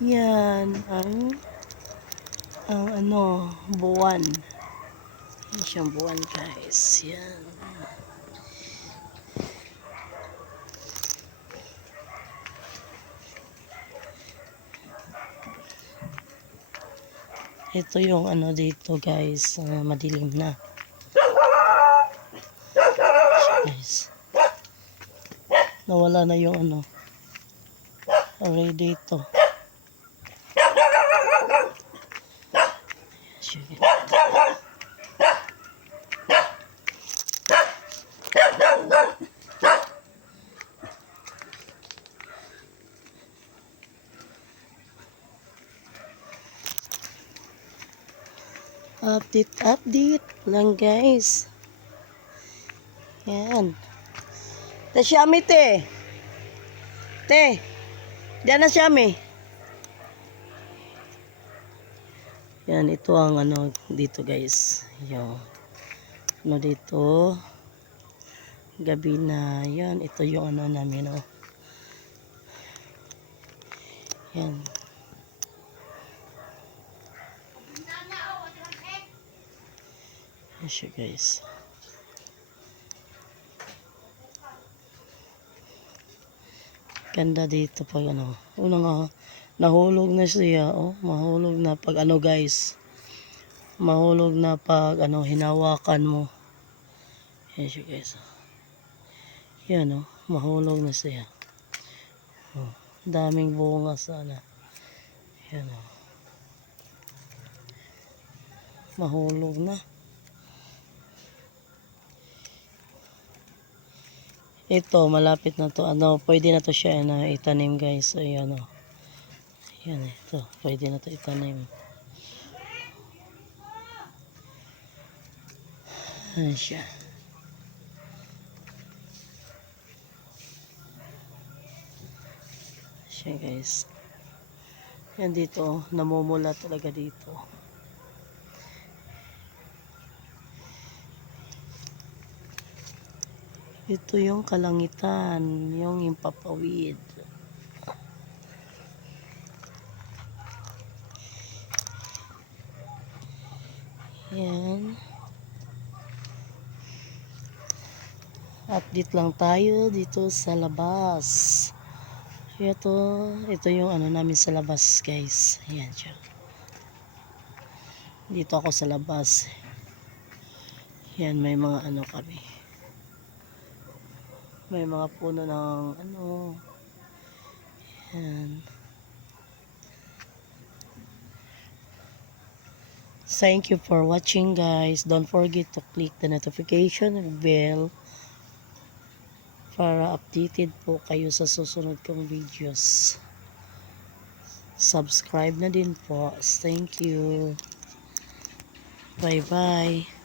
Yan ang ano, buwan. Yan siyang buwan, guys. Yan. Ito yung ano dito, guys, madilim na. Guys, nawala na yung ano, array dito. Sige. Update lang, guys. Yan. Te, Xiaomi, te. Te. Diyan na, Xiaomi. Yan, ito ang ano dito, guys. Yung ano dito. Gabi na. Yan, ito yung ano namin, oh. Yan. Yan siya, guys. Ganda dito pag ano. Unang nahulog na siya, oh. Mahulog na pag ano, guys. Mahulog na pag ano, hinawakan mo. Yan siya, guys. Yan, oh. Mahulog na siya. Oh, daming bunga sana. Yan, oh. Mahulog na. Ito, malapit na to. Ano, pwede na to siya na itanim, guys. Ayan, oh. Yan, ito. Pwede na to itanim. Ayan siya. Siya, guys. Yan dito, namumula talaga dito. Ito yung kalangitan, yung impapawid. Yan. Update lang tayo dito sa labas. Ito yung ano namin sa labas, guys. Ayan siya. Dito ako sa labas. Yan, may mga ano kami. May mga puno ng ano. Yan. Thank you for watching, guys. Don't forget to click the notification bell para updated po kayo sa susunod kong videos. Subscribe na din po. Thank you. Bye-bye.